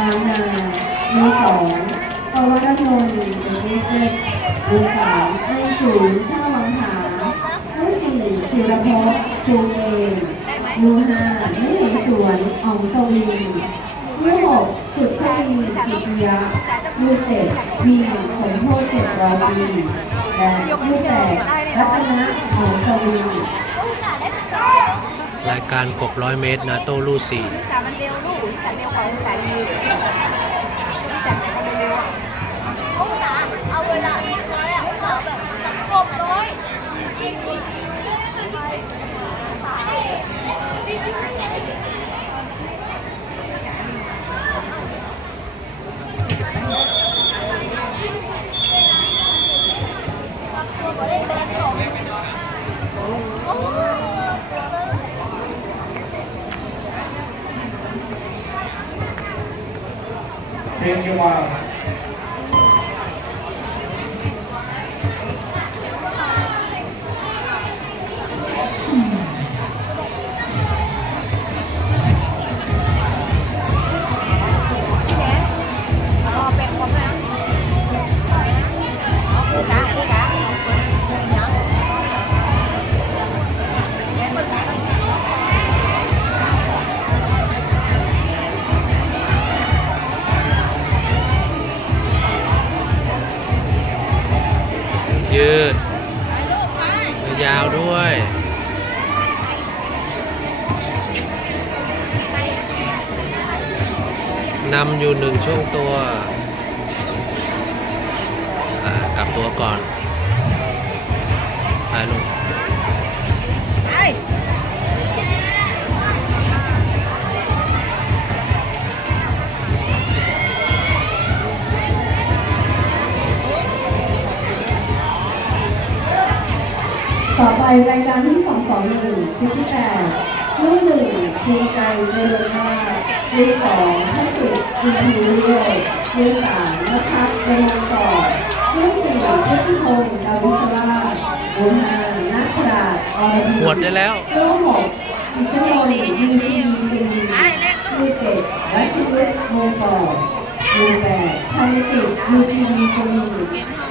บางนามือสองปวรนนท์เด็กเล็กเล็กมือสามไอศูนย์ช่าวังหามือสี่ศิรพจน์ภูเองมือห้าไม่เหสวนอ่องสวินมือหกสุดชลินกิติยะมือเจ็ดวินสมโพธิเจ็ดร้อยปีและมือแปดรัตนะอ่องสวินรายการกบร้อยเมตรนาโต้ลู่สี่ Thank you, Miles. ยืดยาวด้วยนำอยู่หนึ่งช่วงตัวกลับตัวก่อนไปลู ต่อไปรายการที่สองสองหนึ่งชุดที่แปดรุ่นหนึ่งภูมิใจเจริญมากรุ่นสองให้ติดอินทีเรียลรุ่นสามนภัสระมงกอดรุ่นสี่เพุทธิพงศ์ดาวิสราชรุ่นานักปราชญ์อรดีหวดได้แล้วรุ่นหกอิชมนยูทีวีรุ่นเจ็ดรัชวิทย์วงกอรุ่นแปดธนกิจยูทีวีรุ่น